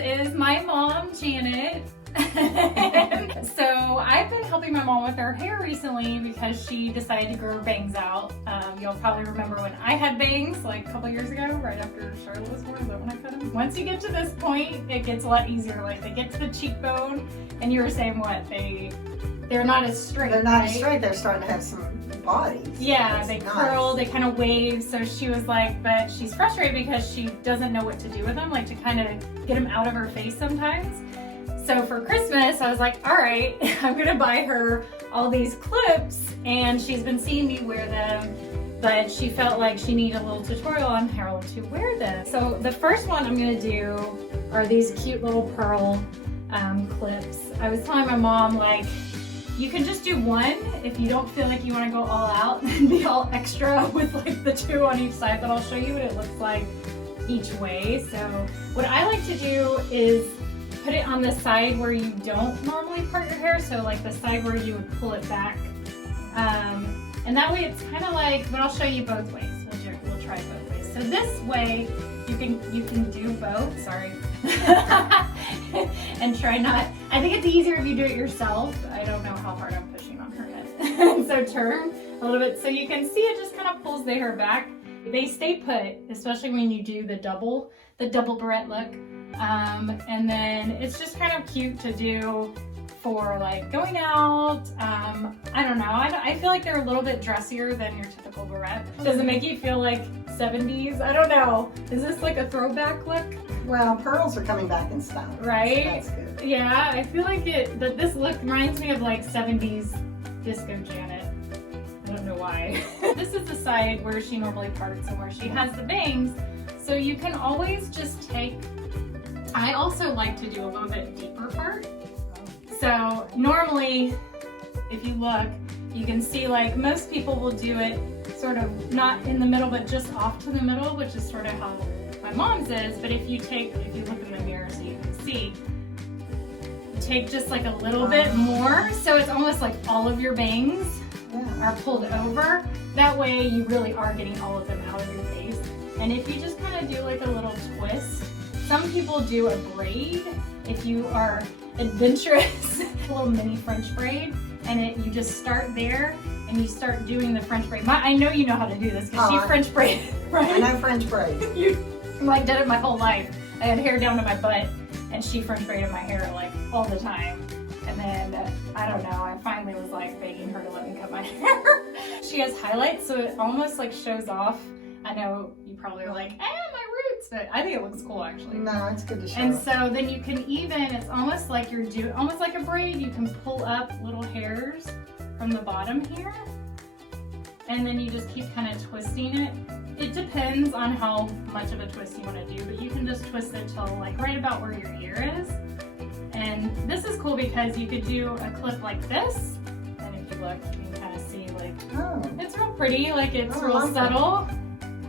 is my mom, Janet. So I've been helping my mom with her hair recently because she decided to grow her bangs out. You'll probably remember when I had bangs like a couple years ago, right after Charlotte was born. Is that when I cut them? Once you get to this point, it gets a lot easier. Like they get to the cheekbone, and you were saying what? They're not as straight. They're not right? as straight. They're starting to have some bodies. Yeah, That's they nice. curl, they kind of wave. So she was like, but she's frustrated because she doesn't know what to do with them, like to kind of get them out of her face sometimes. So for Christmas, I was like, all right, I'm gonna buy her all these clips, and she's been seeing me wear them, but she felt like she needed a little tutorial on how to wear them. So the first one I'm gonna do are these cute little pearl clips. I was telling my mom, like, you can just do one if you don't feel like you want to go all out and be all extra with like the two on each side, but I'll show you what it looks like each way. So what I like to do is put it on the side where you don't normally part your hair, so like the side where you would pull it back. And that way it's kind of like, but I'll show you both ways. We'll try both ways. So this way you can do both, sorry. And try not, I think it's easier if you do it yourself. I don't know how hard I'm pushing on her head. So turn a little bit so you can see it just kind of pulls the hair back. They stay put, especially when you do the double barrette look. And then it's just kind of cute to do for like going out. I don't know, I feel like they're a little bit dressier than your typical barrette. Does it make you feel like 70s? I don't know. Is this like a throwback look? Well, pearls are coming back in style. Right? So that's good. Yeah, I feel like that this look reminds me of like 70s disco Janet. I don't know why. This is the side where she normally parts and where she has the bangs. So you can always just take, I also like to do a little bit deeper part. So normally, if you look, you can see like most people will do it sort of not in the middle, but just off to the middle, which is sort of how my mom's is. But if you look in the mirror so you can see, take just like a little bit more. So it's almost like all of your bangs are pulled over. That way you really are getting all of them out of your face. And if you just kind of do like a little twist, some people do a braid. If you are adventurous, a little mini French braid, and you just start there and you start doing the French braid. I know you know how to do this because she French braided, right? I know French braid. You like did it my whole life. I had hair down to my butt and she French braided my hair like all the time. And then, I don't know, I finally was like begging her to let me cut my hair. She has highlights, so it almost like shows off. I know you probably are like, my roots, but I think it looks cool actually. No, it's good to show. And so then you can even, it's almost like you're doing, almost like a braid, you can pull up little hairs from the bottom here. And then you just keep kind of twisting it. It depends on how much of a twist you want to do, but you can just twist it till like right about where your ear is. And this is cool because you could do a clip like this. And if you look, you can kind of see like, it's real pretty, like it's real subtle.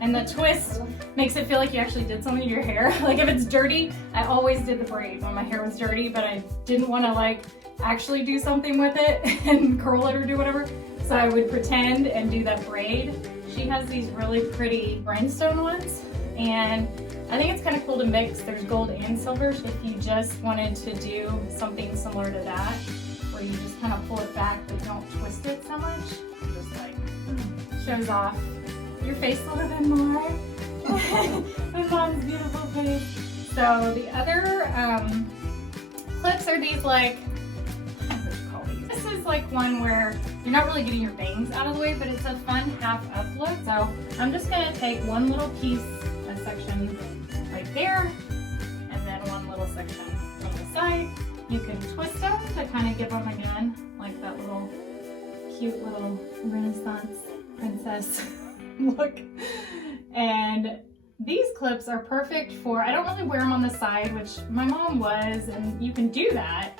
And the twist makes it feel like you actually did something to your hair. Like if it's dirty, I always did the braid when my hair was dirty, but I didn't want to like actually do something with it and curl it or do whatever. So I would pretend and do that braid. She has these really pretty rhinestone ones, and I think it's kind of cool to mix. There's gold and silver. If you just wanted to do something similar to that, where you just kind of pull it back but don't twist it so much, it just like shows off your face a little bit more. My mom's beautiful face. So the other clips are these like, I don't know what you call these. This is like one where you're not really getting your bangs out of the way, but it's a fun half up look. So I'm just gonna take one little piece, a section right there, and then one little section on the side. You can twist them to kind of give them again, like that little cute little Renaissance princess look. And these clips are perfect for, I don't really wear them on the side, which my mom was, and you can do that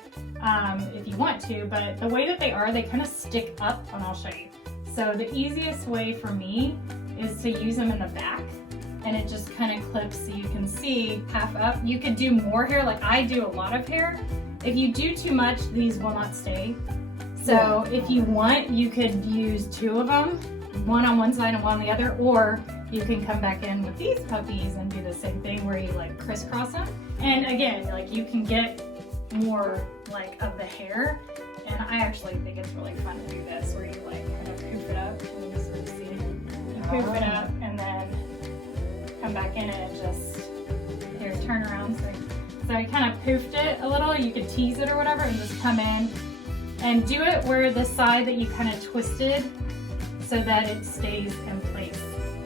if you want to, but the way that they are, they kind of stick up, and I'll show you. So the easiest way for me is to use them in the back, and it just kind of clips so you can see half up. You could do more hair, like I do a lot of hair. If you do too much, these will not stay. So if you want, you could use two of them, one on one side and one on the other, or you can come back in with these puppies and do the same thing where you like crisscross them. And again, like you can get more like of the hair, and I actually think it's really fun to do this where you like kind of poof it up, and you sort of see it. You poof it up and then come back in and just turn around. So I kind of poofed it a little. You could tease it or whatever and just come in and do it where the side that you kind of twisted so that it stays in place.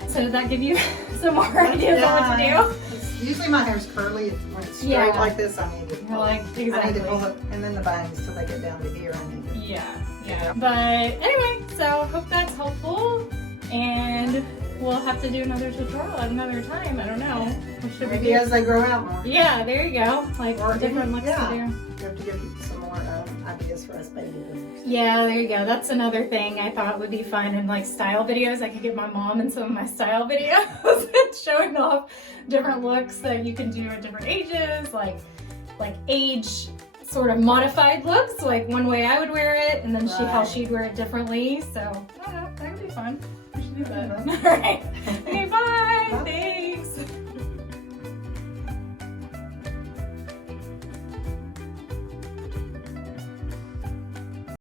So does that give you some more ideas on what to do? Usually my hair's curly. When it's straight like this, I need to pull like, exactly. I need to pull it, and then the bangs till they get down to here. I need to. Yeah. But anyway, so hope that's helpful, and we'll have to do another tutorial at another time. I don't know. Maybe as they grow out more. Yeah, there you go. Like Or different looks to do. You have to give some more ideas for us baby boomers. Yeah, there you go. That's another thing I thought would be fun in like style videos. I could get my mom in some of my style videos showing off different looks that you can do at different ages, like age sort of modified looks, like one way I would wear it, and then how she'd wear it differently. So I don't know, that would be fun. We should do that. All right.